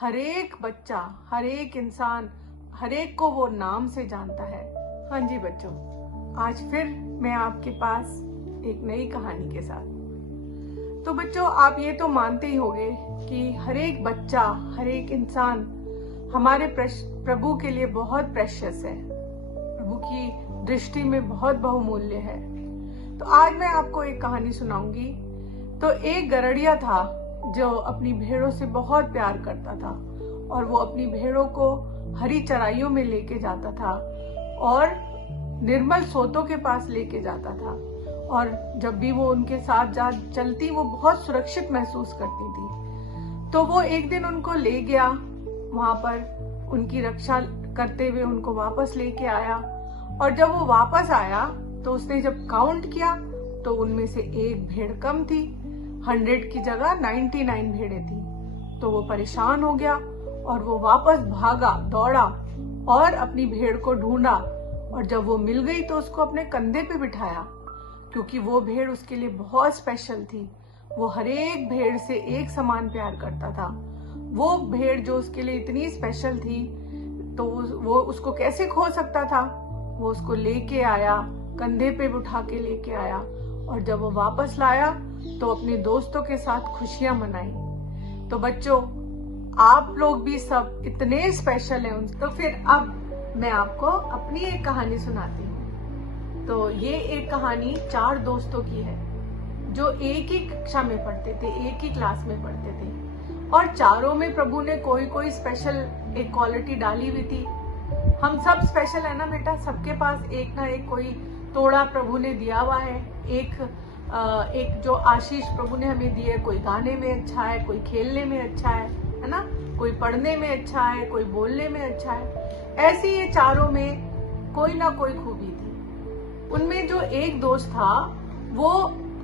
हर एक बच्चा, हर एक इंसान, हर एक को वो नाम से जानता है। हाँ जी बच्चों, आज फिर मैं आपके पास एक नई कहानी के साथ। तो बच्चों, आप ये तो मानते ही होंगे कि हर एक बच्चा, हर एक इंसान हमारे प्रभु के लिए बहुत प्रेशियस है, प्रभु की दृष्टि में बहुत बहुमूल्य है। तो आज मैं आपको एक कहानी सुनाऊंगी। तो एक गरड़िया था जो अपनी भेड़ों से बहुत प्यार करता था और वो अपनी भेड़ों को हरी चराइयों में लेके जाता था और निर्मल सोतों के पास लेके जाता था। और जब भी वो उनके साथ चलती, वो बहुत सुरक्षित महसूस करती थी। तो वो एक दिन उनको ले गया, वहां पर उनकी रक्षा करते हुए उनको वापस लेके आया। और जब वो वापस आया तो उसने जब काउंट किया तो उनमें से एक भेड़ कम थी, 100 की जगह 99 भेड़ें थी। तो वो परेशान हो गया और वो वापस भागा, दौड़ा और अपनी भेड़ को ढूंढा। और जब वो मिल गई तो उसको अपने कंधे पे बिठाया, क्योंकि वो भेड़ उसके लिए बहुत स्पेशल थी। वो हर एक भेड़ से एक समान प्यार करता था। वो भेड़ जो उसके लिए इतनी स्पेशल थी, तो वो उसको कैसे खो सकता था। वो उसको लेके आया, कंधे पे उठा के लेके आया। और जब वो वापस लाया तो अपने दोस्तों के साथ खुशियां मनाई। तो बच्चों, आप लोग भी सब इतने स्पेशल हैं। तो फिर अब मैं आपको अपनी एक कहानी सुनाती हूँ। तो ये एक कहानी 4 दोस्तों की है जो एक ही कक्षा में पढ़ते थे, एक ही क्लास में पढ़ते थे। और चारों में प्रभु ने कोई स्पेशल एक क्वालिटी डाली हुई थी। हम सब स्पेशल है ना बेटा, सबके पास एक ना एक कोई तोड़ा प्रभु ने दिया हुआ है। एक जो आशीष प्रभु ने हमें दी है, कोई गाने में अच्छा है, कोई खेलने में अच्छा है ना, कोई पढ़ने में अच्छा है, कोई बोलने में अच्छा है। ऐसे ये चारों में कोई ना कोई खूबी थी। उनमें जो एक दोस्त था वो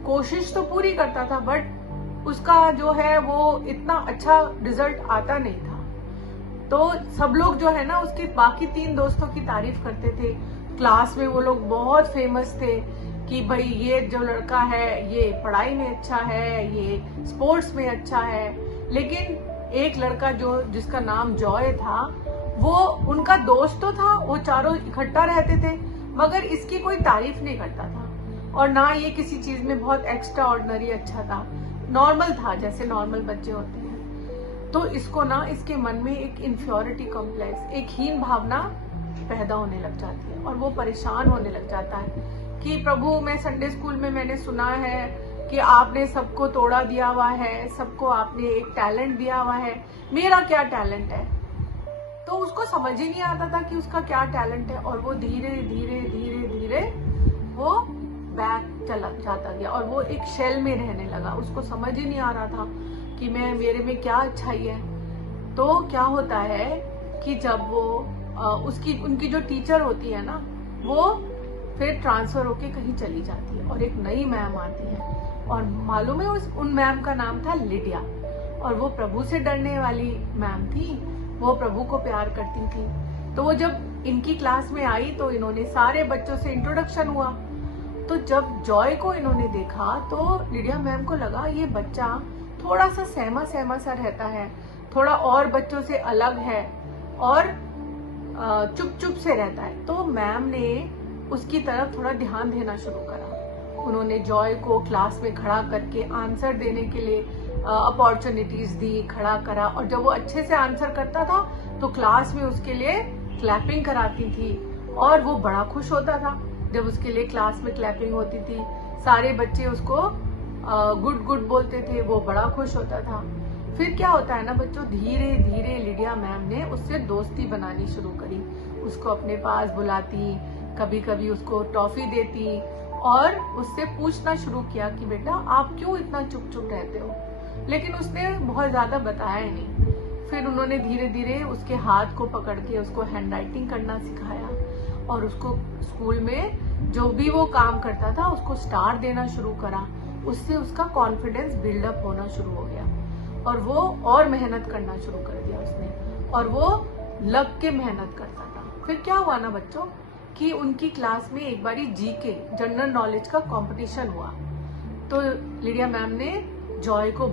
कोशिश तो पूरी करता था, बट उसका जो है वो इतना अच्छा रिजल्ट आता नहीं था। तो सब लोग जो है ना उसके बाकी 3 दोस्तों की तारीफ करते थे। क्लास में वो लोग बहुत फेमस थे कि भाई ये जो लड़का है ये पढ़ाई में अच्छा है, ये स्पोर्ट्स में अच्छा है। लेकिन एक लड़का जिसका नाम जॉय था, वो उनका दोस्त तो था, वो चारों इकट्ठा रहते थे, मगर इसकी कोई तारीफ नहीं करता था। और ना ये किसी चीज में बहुत एक्स्ट्रा ऑर्डिनरी अच्छा था, नॉर्मल था, जैसे नॉर्मल बच्चे होते हैं। तो इसको ना इसके मन में एक इंफ्योरिटी कॉम्प्लेक्स, एक हीन भावना पैदा होने लग जाती है और वो परेशान होने लग जाता है कि प्रभु, मैं संडे स्कूल में मैंने सुना है कि आपने सबको तोड़ा दिया हुआ है, सबको आपने एक टैलेंट दिया हुआ है, मेरा क्या टैलेंट है। तो उसको समझ ही नहीं आता था कि उसका क्या टैलेंट है। और वो धीरे धीरे धीरे धीरे वो बैक चला जाता गया और वो एक शेल में रहने लगा। उसको समझ ही नहीं आ रहा था कि मेरे में क्या अच्छाई है। तो क्या होता है कि जब वो उनकी जो टीचर होती है ना, वो फिर ट्रांसफर होके कहीं चली जाती है और एक नई मैम आती है। और मालूम है उन मैम का नाम था लिडिया। और वो प्रभु से डरने वाली मैम थी, वो प्रभु को प्यार करती थी। तो वो जब इनकी क्लास में आई तो इन्होंने सारे बच्चों से इंट्रोडक्शन हुआ। तो जब जॉय को इन्होंने देखा तो लिडिया मैम को लगा ये बच्चा थोड़ा सा सहमा सहमा सा रहता है, थोड़ा और बच्चों से अलग है और चुप चुप से रहता है। तो मैम ने उसकी तरफ थोड़ा ध्यान देना शुरू करा। उन्होंने जॉय को क्लास में खड़ा करके आंसर देने के लिए अपॉर्चुनिटीज दी, खड़ा करा। और जब वो अच्छे से आंसर करता था तो क्लास में उसके लिए क्लैपिंग कराती थी और वो बड़ा खुश होता था जब उसके लिए क्लास में क्लैपिंग होती थी। सारे बच्चे उसको गुड गुड बोलते थे, वो बड़ा खुश होता था। फिर क्या होता है ना बच्चों, धीरे धीरे लिडिया मैम ने उससे दोस्ती बनानी शुरू करी। उसको अपने पास बुलाती, कभी कभी उसको टॉफी देती और उससे पूछना शुरू किया कि बेटा आप क्यों इतना चुप चुप रहते हो। लेकिन उसने बहुत ज्यादा बताया नहीं। फिर उन्होंने धीरे धीरे उसके हाथ को पकड़ के उसको हैंड राइटिंग करना सिखाया और उसको स्कूल में जो भी वो काम करता था उसको स्टार देना शुरू करा। उससे उसका कॉन्फिडेंस बिल्डअप होना शुरू हो गया और वो और मेहनत करना शुरू कर दिया उसने। और वो लग के मेहनत करता था। फिर क्या हुआ ना बच्चों कि उनकी क्लास में एक बारी जीके, जनरल नॉलेज का कंपटीशन हुआ। तो लिडिया मैम ने जॉय को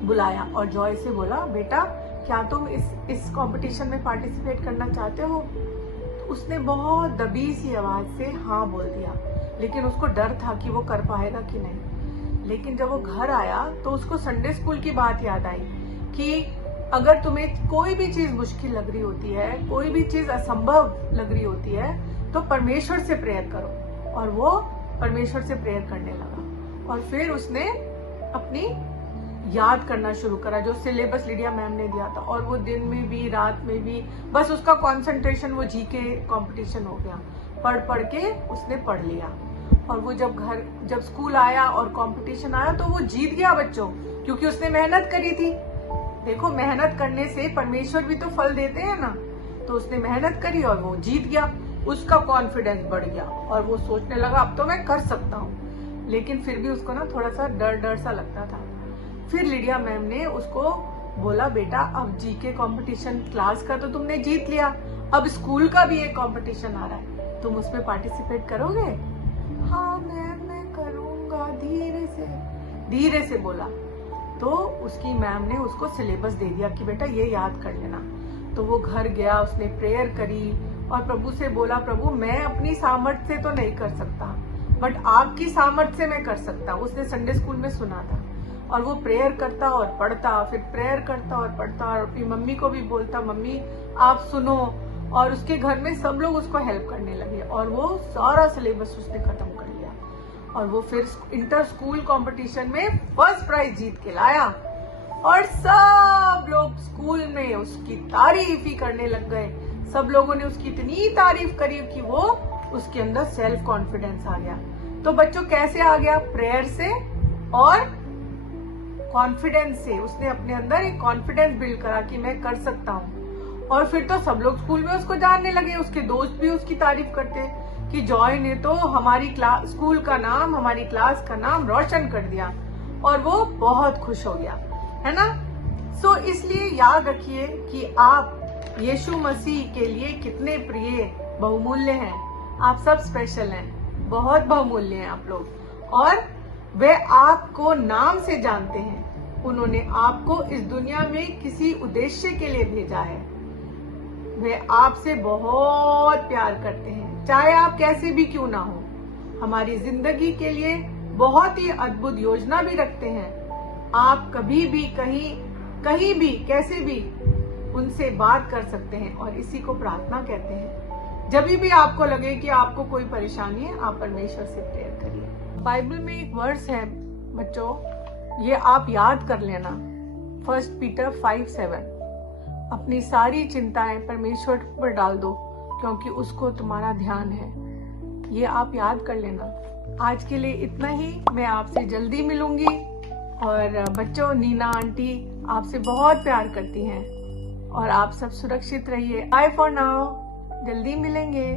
बुलाया और जॉय से बोला, बेटा क्या तुम इस कंपटीशन में पार्टिसिपेट करना चाहते हो? तो उसने बहुत दबी सी आवाज से हाँ बोल दिया, लेकिन उसको डर था कि वो कर पाएगा कि नहीं। लेकिन जब वो घर आया तो उसको संडे स्कूल की बात याद आई कि अगर तुम्हें कोई भी चीज मुश्किल लग रही होती है, कोई भी चीज असंभव लग रही होती है, तो परमेश्वर से प्रेयर करो। और वो परमेश्वर से प्रेयर करने लगा और फिर उसने अपनी याद करना शुरू करा जो सिलेबस लिडिया मैम ने दिया था। और वो दिन में भी रात में भी बस उसका कंसंट्रेशन वो जीके कंपटीशन हो गया। पढ़ के उसने पढ़ लिया। और वो जब स्कूल आया और कंपटीशन आया तो वो जीत गया बच्चों, क्योंकि उसने मेहनत करी थी। देखो, मेहनत करने से परमेश्वर भी तो फल देते हैं ना। तो उसने मेहनत करी और वो जीत गया। उसका कॉन्फिडेंस बढ़ गया और वो सोचने लगा अब तो मैं कर सकता हूँ। लेकिन फिर भी उसको ना थोड़ा सा डर सा लगता था। फिर लिडिया मैम ने उसको बोला, बेटा अब जीके कंपटीशन क्लास का तो तुमने जीत लिया, अब स्कूल का भी एक कंपटीशन आ रहा है, तुम उसमें पार्टिसिपेट करोगे? हाँ मैम मैं करूंगा, धीरे से बोला। तो उसकी मैम ने उसको सिलेबस दे दिया कि बेटा ये याद कर लेना। तो वो घर गया, उसने प्रेयर करी और प्रभु से बोला, प्रभु मैं अपनी सामर्थ्य से तो नहीं कर सकता, बट आपकी सामर्थ्य से मैं कर सकता। उसने संडे स्कूल में सुना था और वो प्रेयर करता और पढ़ता, फिर प्रेयर करता और पढ़ता और अपनी मम्मी को भी बोलता, मम्मी आप सुनो। और उसके घर में सब लोग उसको हेल्प करने लगे और वो सारा सिलेबस उसने खत्म कर लिया। और वो फिर इंटर स्कूल कंपटीशन में फर्स्ट प्राइज जीत के लाया और सब लोग स्कूल में उसकी तारीफ ही करने लग गए। सब लोगों ने उसकी इतनी तारीफ करी कि वो उसके अंदर सेल्फ कॉन्फिडेंस आ गया। तो बच्चों कैसे आ गया? प्रेयर से और कॉन्फिडेंस से। उसने अपने अंदर एक कॉन्फिडेंस बिल्ड करा कि मैं कर सकता हूँ। और फिर तो सब लोग स्कूल में उसको जानने लगे, उसके दोस्त भी उसकी तारीफ करते कि जॉय ने तो हमारी स्कूल का नाम, हमारी क्लास का नाम रोशन कर दिया। और वो बहुत खुश हो गया, है ना। सो इसलिए याद रखिए कि आप यीशु मसीह के लिए कितने प्रिय, बहुमूल्य हैं। आप सब स्पेशल हैं, बहुत बहुमूल्य हैं आप लोग। और वे आपको नाम से जानते हैं। उन्होंने आपको इस दुनिया में किसी उद्देश्य के लिए भेजा है। वे आपसे बहुत प्यार करते हैं, चाहे आप कैसे भी क्यों ना हो। हमारी जिंदगी के लिए बहुत ही अद्भुत योजना भी रखते हैं। आप कभी भी कहीं भी कैसे भी उनसे बात कर सकते हैं और इसी को प्रार्थना कहते हैं। जब भी आपको लगे कि आपको कोई परेशानी है, आप परमेश्वर से प्रेयर करिए। बाइबल में एक वर्स है बच्चों, ये आप याद कर लेना, 1 पीटर 5:7। अपनी सारी चिंताएं परमेश्वर पर डाल दो क्योंकि उसको तुम्हारा ध्यान है। ये आप याद कर लेना। आज के लिए इतना ही। मैं आपसे जल्दी मिलूंगी। और बच्चों, नीना आंटी आपसे बहुत प्यार करती हैं और आप सब सुरक्षित रहिए। बाय फॉर नाउ, जल्दी मिलेंगे।